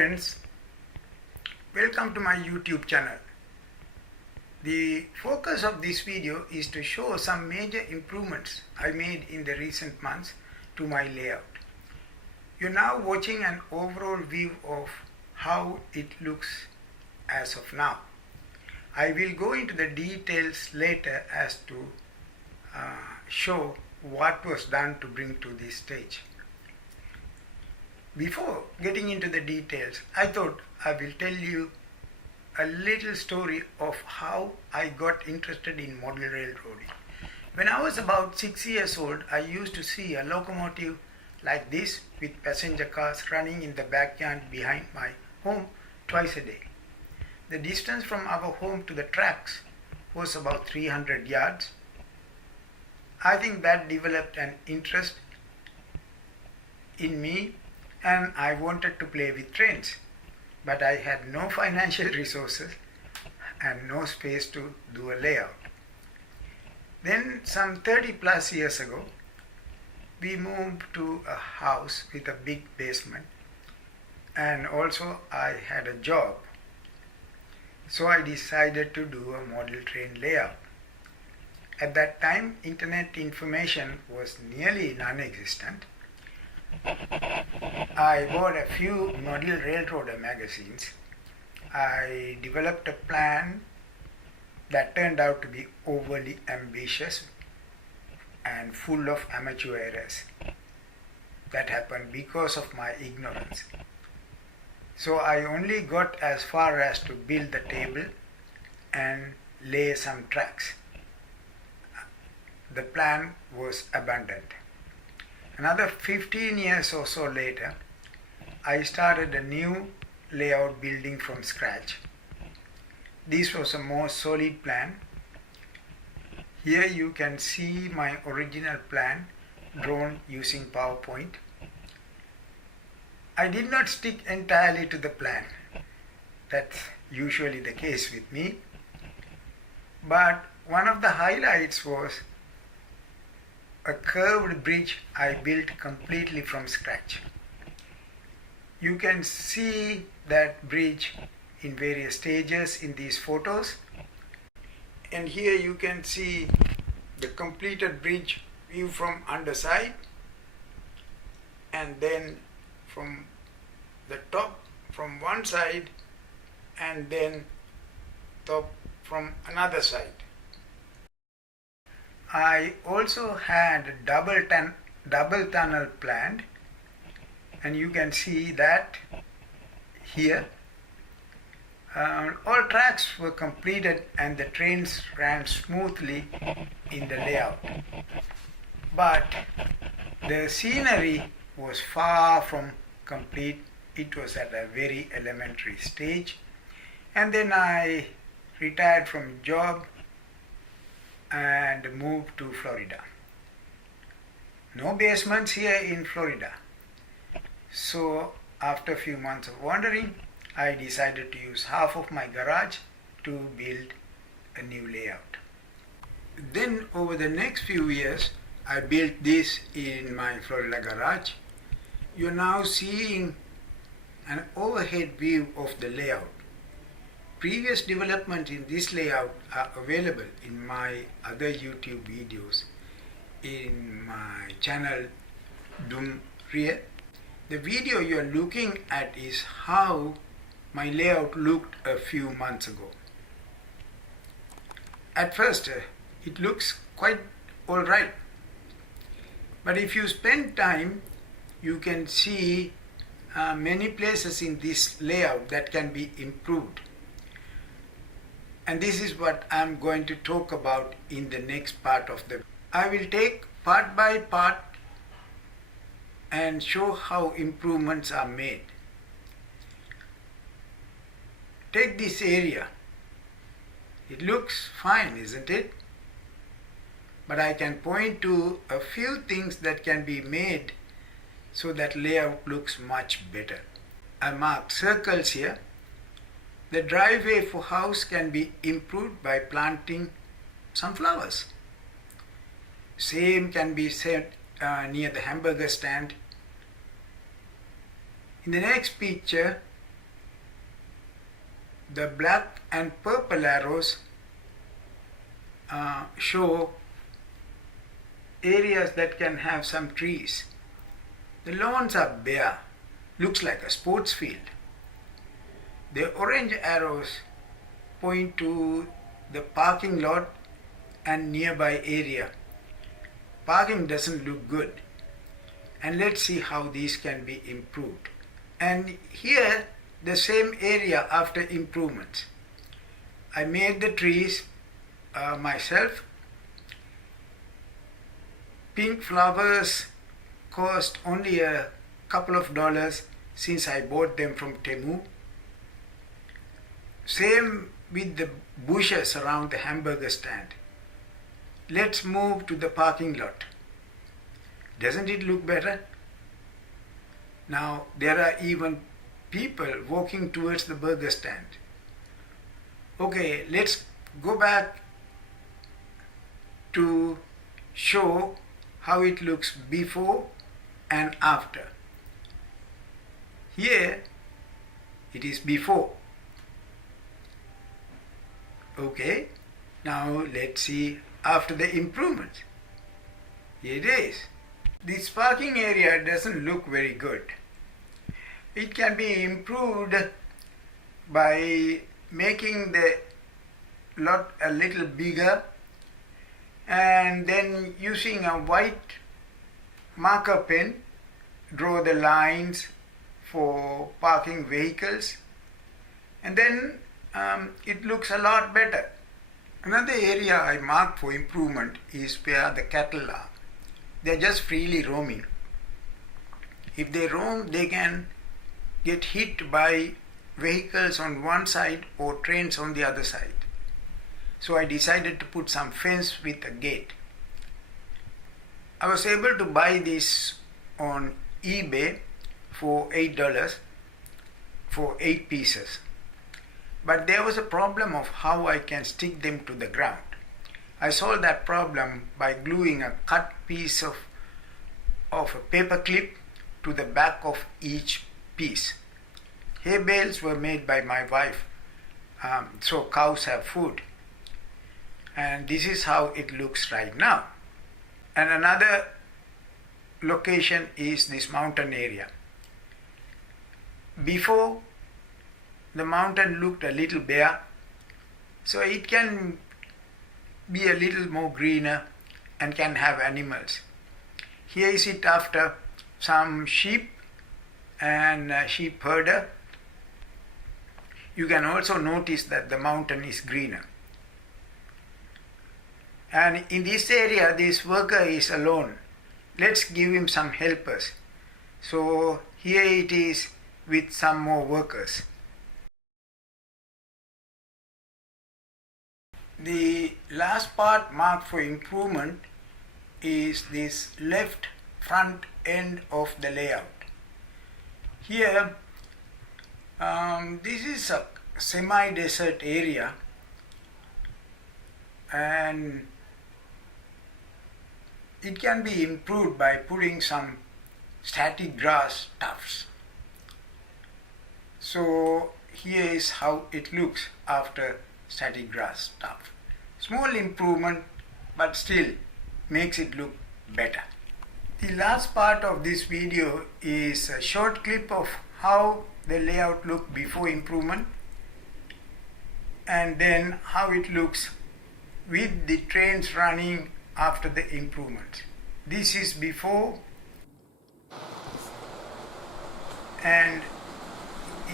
friends, welcome to my YouTube channel. The focus of this video is to show some major improvements I made in the recent months to my layout. You're now watching an overall view of how it looks as of now. I will go into the details later as to show what was done to bring to this stage. Before getting into the details, I thought I will tell you a little story of how I got interested in model railroading. When I was about 6 years old, I used to see a locomotive like this with passenger cars running in the backyard behind my home twice a day. The distance from our home to the tracks was about 300 yards. I think that developed an interest in me, and I wanted to play with trains, but I had no financial resources and no space to do a layout. Then some 30 plus years ago, we moved to a house with a big basement, and also I had a job. So I decided to do a model train layout. At that time, internet information was nearly non-existent. I bought a few model railroader magazines. I developed a plan that turned out to be overly ambitious and full of amateur errors. That happened because of my ignorance. So I only got as far as to build the table and lay some tracks. The plan was abandoned. Another 15 years or so later, I started a new layout building from scratch. This was a more solid plan. Here you can see my original plan drawn using PowerPoint. I did not stick entirely to the plan. That's usually the case with me. But one of the highlights was a curved bridge I built completely from scratch. You can see that bridge in various stages in these photos. And here you can see the completed bridge view from underside, and then from the top from one side, and then top from another side. I also had a double tunnel planned, and you can see that here. All tracks were completed and the trains ran smoothly in the layout. But the scenery was far from complete. It was at a very elementary stage. And then I retired from job and moved to Florida. No basements here in Florida. So after a few months of wandering, I decided to use half of my garage to build a new layout. Then over the next few years, I built this in my Florida garage. You're now seeing an overhead view of the layout. Previous developments in this layout are available in my other YouTube videos in my channel Dung Ria. The video you are looking at is how my layout looked a few months ago. At first, it looks quite alright. But if you spend time, you can see many places in this layout that can be improved. And this is what I'm going to talk about in the next part of the video. I will take part by part and show how improvements are made. Take this area. It looks fine, isn't it? But I can point to a few things that can be made so that layout looks much better. I marked circles here. The driveway for house can be improved by planting some flowers. Same can be said near the hamburger stand. In the next picture, The black and purple arrows show areas that can have some trees. The lawns are bare, looks like a sports field. The orange arrows point to the parking lot and nearby area. Parking doesn't look good, and let's see how these can be improved. And here the same area after improvements. I made the trees myself. Pink flowers cost only a couple of dollars since I bought them from Temu. Same with the bushes around the hamburger stand. Let's move to the parking lot. Doesn't it look better? Now there are even people walking towards the burger stand. Okay, let's go back to show how it looks before and after. Here it is before. Okay, now let's see after the improvement. Here it is. This parking area doesn't look very good. It can be improved by making the lot a little bigger and then using a white marker pen draw the lines for parking vehicles, and then it looks a lot better. Another area I marked for improvement is where the cattle are. They are just freely roaming. If they roam, they can get hit by vehicles on one side or trains on the other side. So I decided to put some fence with a gate. I was able to buy this on eBay for $8 for 8 pieces. But there was a problem of how I can stick them to the ground. I solved that problem by gluing a cut piece of a paper clip to the back of each piece. Hay bales were made by my wife, so cows have food. And this is how it looks right now. And another location is this mountain area. Before, the mountain looked a little bare, so it can be a little more greener and can have animals. Here is it after some sheep and sheep herder. You can also notice that the mountain is greener. And in this area, this worker is alone. Let's give him some helpers. So here it is with some more workers. The last part marked for improvement is this left front end of the layout. Here, this is a semi-desert area, and it can be improved by putting some static grass tufts. So here is how it looks after static grass tuft. Small improvement, but still makes it look better. The last part of this video is a short clip of how the layout looked before improvement and then how it looks with the trains running after the improvement. This is before, and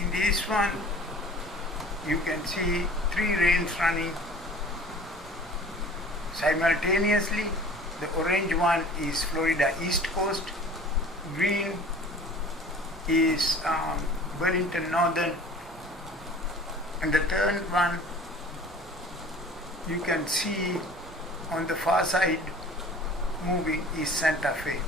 in this one you can see 3 trains running simultaneously. The orange one is Florida East Coast, green is Burlington Northern, and the third one you can see on the far side moving is Santa Fe.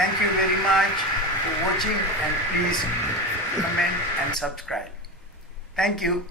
Thank you very much for watching, and please comment and subscribe. Thank you.